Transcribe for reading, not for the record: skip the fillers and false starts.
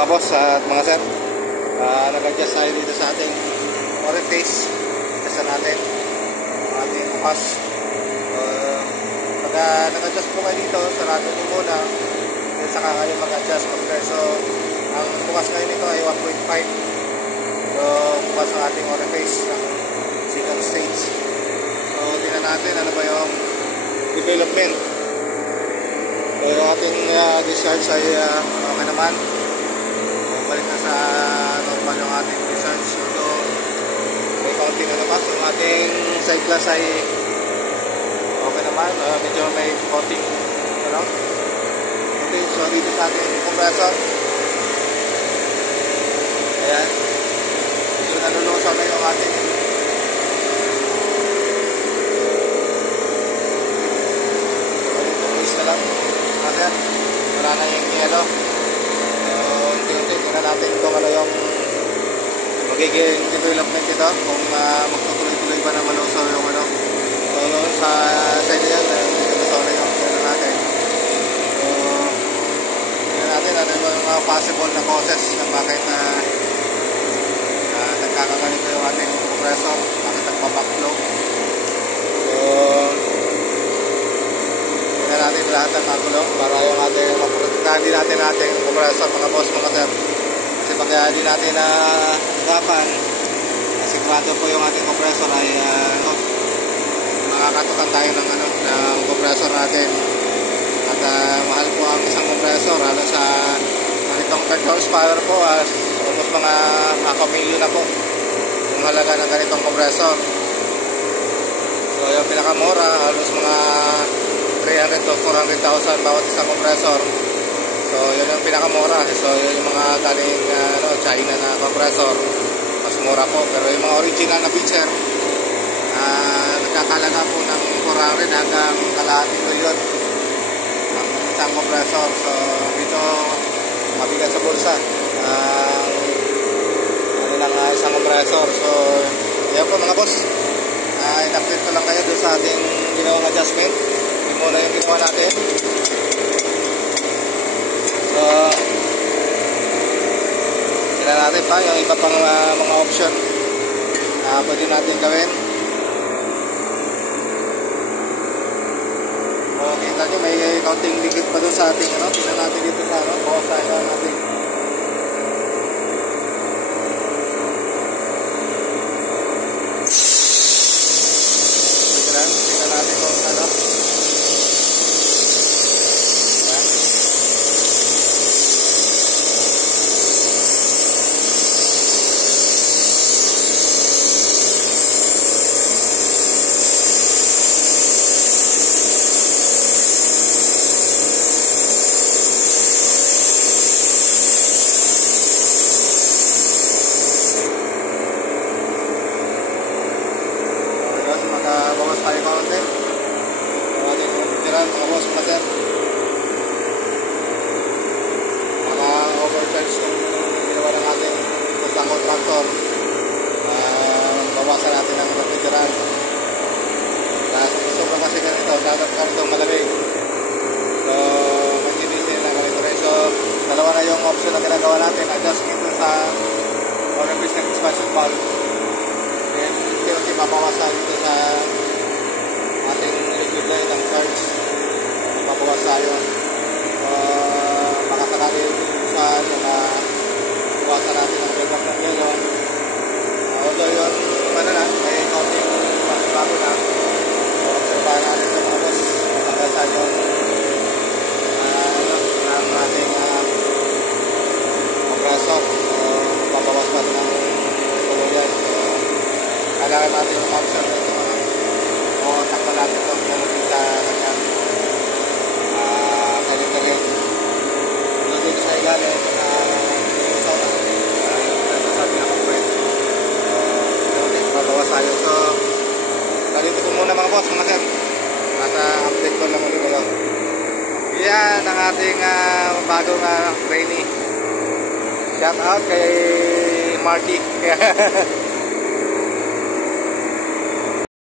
mga boss at mga sir. Nag-adjust tayo dito sa ating orifice. Adjust natin ang ating bukas. Pag nag-adjust po kayo dito, sarado nyo muna. Then saka kayo mag-adjust. So, ang bukas ngayon nito ay 1.5. So, bukas ang ating orifice ng single stage. So, tingnan natin ano ba yung development. So, yung ating discharge ay okay naman. Balik na sa normal yung ating discharge. So, may counting na naman. So, yung ating side glass ay okay naman. Medyo may coating. Ano? Okay, so dito sa ating compressor. Ayan. Medyo nalulusaw na yung ating lang kasi wala na yung yelo. So unti-unti tingnan natin kung ano yung magiging development ito, kung magtutuloy-tuloy ba na malusaw yung ano. So sa side yan malusaw na yung yelo natin. So tingnan natin ano yung mga possible na causes ng bakit nagkakaganito yung ating compressor, bakit nagpa-backflow. So natin lahat ng kagulo para yung ating maprotektahan din natin ating compressor, mga boss, mga sir. Kasi pag di natin agapan, sigurado po yung ating compressor ay makakatukan tayo ng compressor natin. At mahal po ang isang compressor, lalo sa ganitong 30 horsepower po, almost mga $500,000 na po yung halaga ng ganitong compressor. So yung pinakamura, almost mga 300 to 400,000 bawat isang compressor. So yun yung pinakamura. So yun yung mga galing China na compressor, mas mura po. Pero yung mga original na feature, nagkakalaga po ng 400 hanggang kalahating milyon ang isang compressor. So dito mabigat sa bulsa isang compressor. So yan po mga boss, in-update ko lang kayo doon sa ating ginawang adjustment. Muna yung ginawa natin. So tingnan natin pa yung iba pang mga option na pwede natin gawin. So kita nyo may counting liquid pa doon sa ating tingnan natin dito sa bawasan natin. Tingnan natin kung bawas tayo kaunti ang ating refrigerant, mga boss, mga sir. Mga overcharge yung ginawa ng ating basta contractor. Bawasan natin ang refrigerant. Sobrang kasi ganito, dapat ganitong malamig. So mag-i-diesel na ganito rin. So dalawa na yung option na ginagawa natin. Adjust dito sa orifice ng expansion valve. Then unti-unti mabawasan dito sa ating liquid line ng charge, mabawas tayo. Baka sakali sa iwasan natin ang build-up ng yelo. Although yun may counting bago na. So observahan natin sa mga boss hanggang saan yung ang ating compressor. So mababawas pa rin ang tuluyan. So kailangan natin yung option nito. O takpan natin ito kung sa kanyang kalit-kalit. Doon dito sa ilalim na inusaw na sa pinaka-point. Mabawas tayo. So ganito ko muna mga boss, mga sir. Nasa update ko lang ulit kayo. Yan ang ating bagong trainee. Shout out kay Marky.